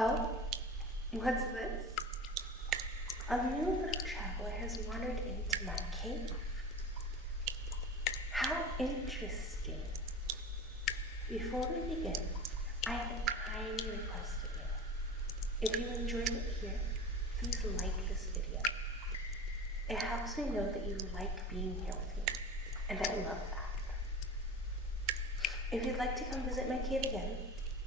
Oh, what's this? A new little traveler has wandered into my cave. How interesting. Before we begin, I have a tiny request of you. If you enjoyed it here, please like this video. It helps me know that you like being here with me, and I love that. If you'd like to come visit my cave again,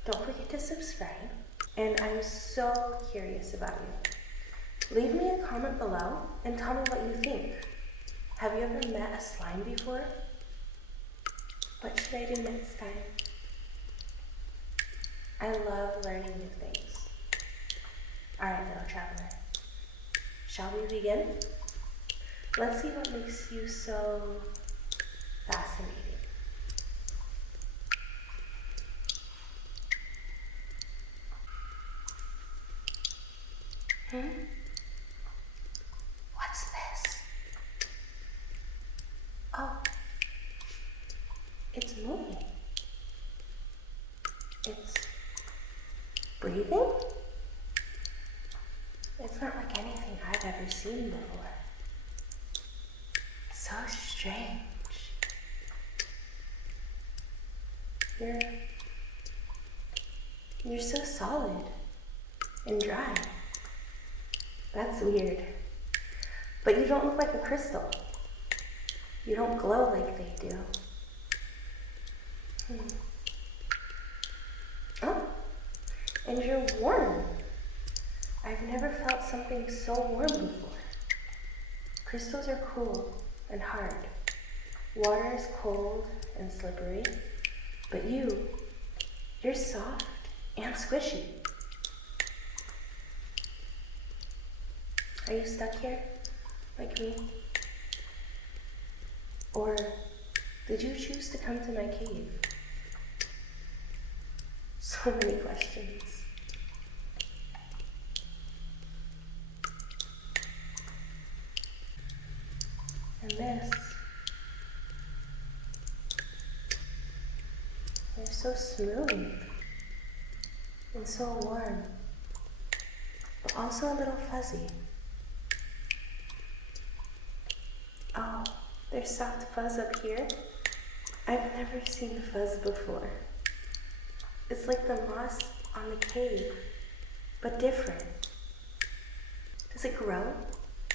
don't forget to subscribe, and I'm so curious about you. Leave me a comment below and tell me what you think. Have you ever met a slime before? What should I do next time? I love learning new things. Alright, little traveler. Shall we begin? Let's see what makes you so fascinating. What's this? Oh, it's moving. It's breathing? It's not like anything I've ever seen before. So strange. You're so solid and dry. That's weird. But you don't look like a crystal. You don't glow like they do. Oh, and you're warm. I've never felt something so warm before. Crystals are cool and hard. Water is cold and slippery. But you're soft and squishy. Are you stuck here, like me? Or did you choose to come to my cave? So many questions. And they're so smooth and so warm, but also a little fuzzy. Oh, there's soft fuzz up here. I've never seen fuzz before. It's like the moss on the cave, but different. Does it grow?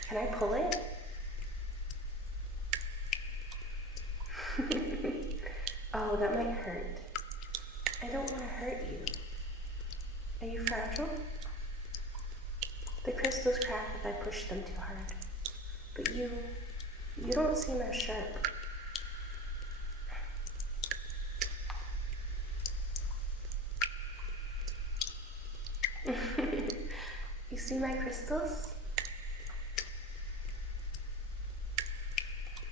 Can I pull it? Oh, that might hurt. I don't want to hurt you. Are you fragile? The crystals crack if I push them too hard. But you don't seem as sharp. You see my crystals?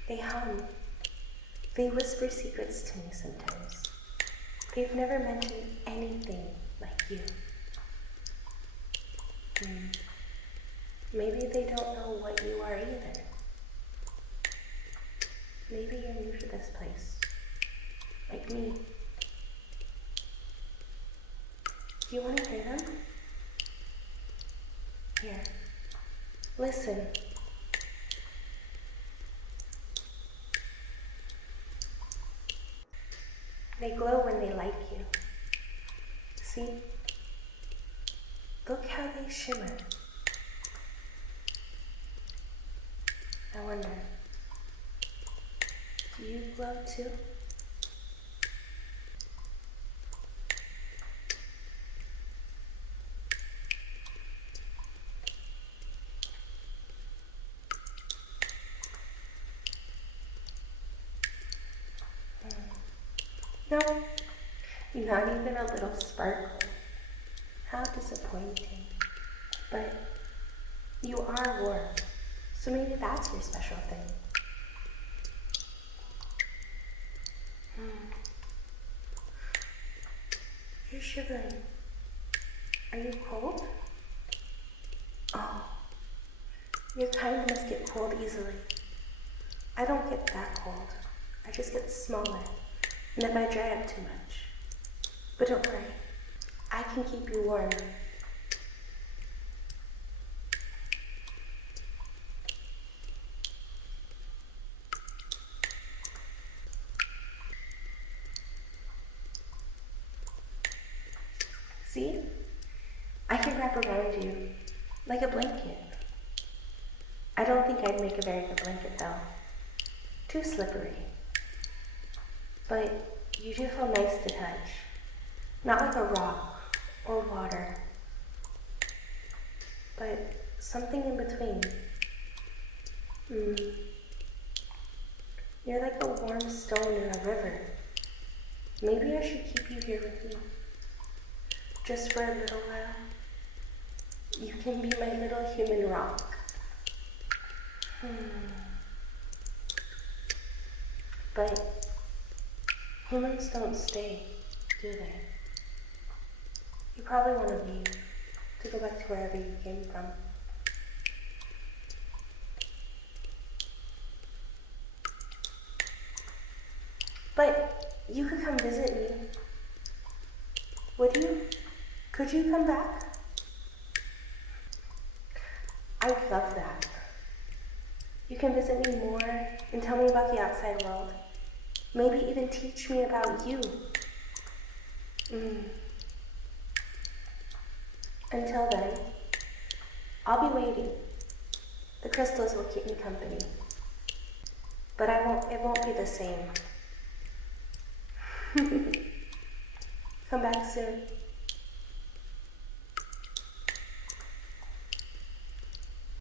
They hum. They whisper secrets to me sometimes. They've never mentioned anything like you. Maybe they don't know what you are either. Maybe you're new to this place, like me. Do you want to hear them? Here, listen. They glow when they like you. See? Look how they shimmer. I wonder, do you glow too? No, not even a little sparkle. How disappointing. But you are warm, so maybe that's your special thing. You're shivering. Are you cold? Oh, your kind must get cold easily. I don't get that cold. I just get smaller, and if I dry up too much. But don't worry, I can keep you warm See? I can wrap around you like a blanket. I don't think I'd make a very good blanket though. Too slippery. But you do feel nice to touch. Not like a rock or water, but something in between. You're like a warm stone in a river. Maybe I should keep you here with me. Just for a little while. You can be my little human rock. But humans don't stay, do they? You probably want to leave, to go back to wherever you came from. But you could come visit me. Would you? Could you come back? I'd love that. You can visit me more and tell me about the outside world. Maybe even teach me about you. Until then, I'll be waiting. The crystals will keep me company. But it won't be the same. Come back soon.